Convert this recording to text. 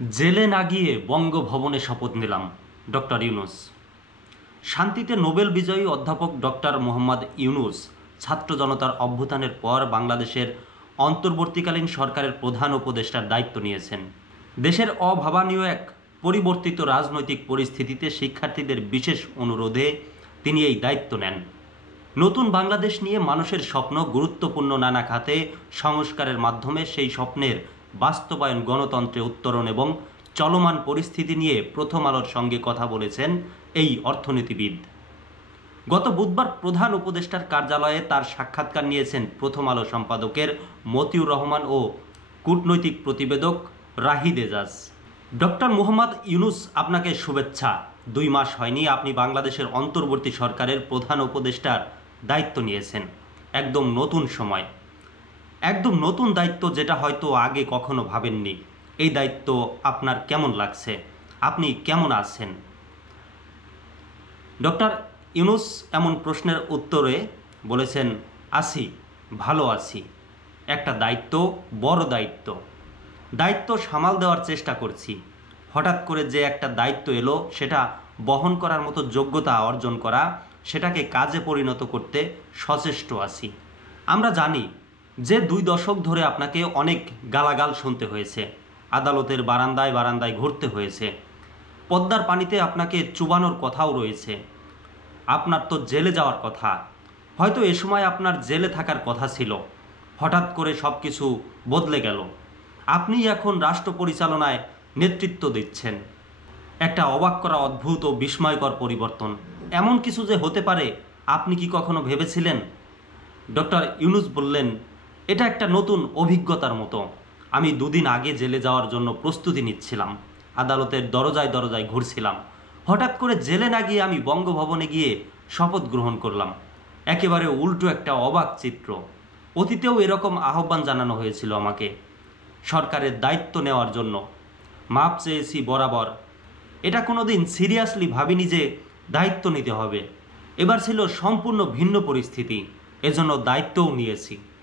জেলে না গিয়ে বঙ্গভবনে শপথ নিলাম ডক্টর ইউনূস। শান্তিতে নোবেল বিজয়ী অধ্যাপক ডক্টর মোহাম্মদ ইউনূস ছাত্র জনতার অভ্যুত্থানের পর বাংলাদেশের অন্তর্বর্তীকালীন সরকারের প্রধান উপদেষ্টার দায়িত্ব নিয়েছেন। দেশের অভাবনীয় এক পরিবর্তিত রাজনৈতিক পরিস্থিতিতে শিক্ষার্থীদের বিশেষ অনুরোধে তিনি এই দায়িত্ব নেন। নতুন বাংলাদেশ নিয়ে মানুষের স্বপ্ন, গুরুত্বপূর্ণ নানা খাতে সংস্কারের মাধ্যমে সেই স্বপ্নের বাস্তবায়ন, গণতন্ত্রে উত্তরণ এবং চলমান পরিস্থিতি নিয়ে প্রথম আলোর সঙ্গে কথা বলেছেন এই অর্থনীতিবিদ। গত বুধবার প্রধান উপদেষ্টার কার্যালয়ে তার সাক্ষাৎকার নিয়েছেন প্রথম আলো সম্পাদকের মতিউর রহমান ও কূটনৈতিক প্রতিবেদক রাহিদ এজাজ। ডক্টর মোহাম্মদ ইউনূস, আপনাকে শুভেচ্ছা। 2 মাস হয়নি আপনি বাংলাদেশের অন্তর্বর্তী সরকারের প্রধান উপদেষ্টার দায়িত্ব নিয়েছেন। একদম নতুন সময়, একদম নতুন দায়িত্ব, যেটা হয়তো আগে কখনো ভাবেননি। এই দায়িত্ব আপনার কেমন লাগছে? আপনি কেমন আছেন? ডক্টর ইউনূস এমন প্রশ্নের উত্তরে বলেছেন, আছি, ভালো আছি। একটা দায়িত্ব, বড় দায়িত্ব। দায়িত্ব সামাল দেওয়ার চেষ্টা করছি। হঠাৎ করে যে একটা দায়িত্ব এলো, সেটা বহন করার মতো যোগ্যতা অর্জন করা, সেটাকে কাজে পরিণত করতে সচেষ্ট আছি। আমরা জানি যে 2 দশক ধরে আপনাকে অনেক গালাগাল শুনতে হয়েছে, আদালতের বারান্দায় বারান্দায় ঘুরতে হয়েছে, পদ্মার পানিতে আপনাকে চুবানোর কথাও রয়েছে। আপনার তো জেলে যাওয়ার কথা, হয়তো এ সময় আপনার জেলে থাকার কথা ছিল। হঠাৎ করে সব কিছু বদলে গেল। আপনি এখন রাষ্ট্র পরিচালনায় নেতৃত্ব দিচ্ছেন। একটা অবাক করা, অদ্ভুত ও বিস্ময়কর পরিবর্তন। এমন কিছু যে হতে পারে, আপনি কি কখনো ভেবেছিলেন? ডক্টর ইউনূস বললেন, এটা একটা নতুন অভিজ্ঞতার মতো। আমি 2 দিন আগে জেলে যাওয়ার জন্য প্রস্তুতি নিচ্ছিলাম, আদালতের দরজায় দরজায় ঘুরছিলাম। হঠাৎ করে জেলে না গিয়ে আমি বঙ্গভবনে গিয়ে শপথ গ্রহণ করলাম। একেবারে উল্টো একটা অবাক চিত্র। অতীতেও এরকম আহ্বান জানানো হয়েছিল আমাকে সরকারের দায়িত্ব নেওয়ার জন্য। মাপ চেয়েছি বরাবর। এটা কোনোদিন সিরিয়াসলি ভাবিনি যে দায়িত্ব নিতে হবে। এবার ছিল সম্পূর্ণ ভিন্ন পরিস্থিতি, এজন্য দায়িত্বও নিয়েছি।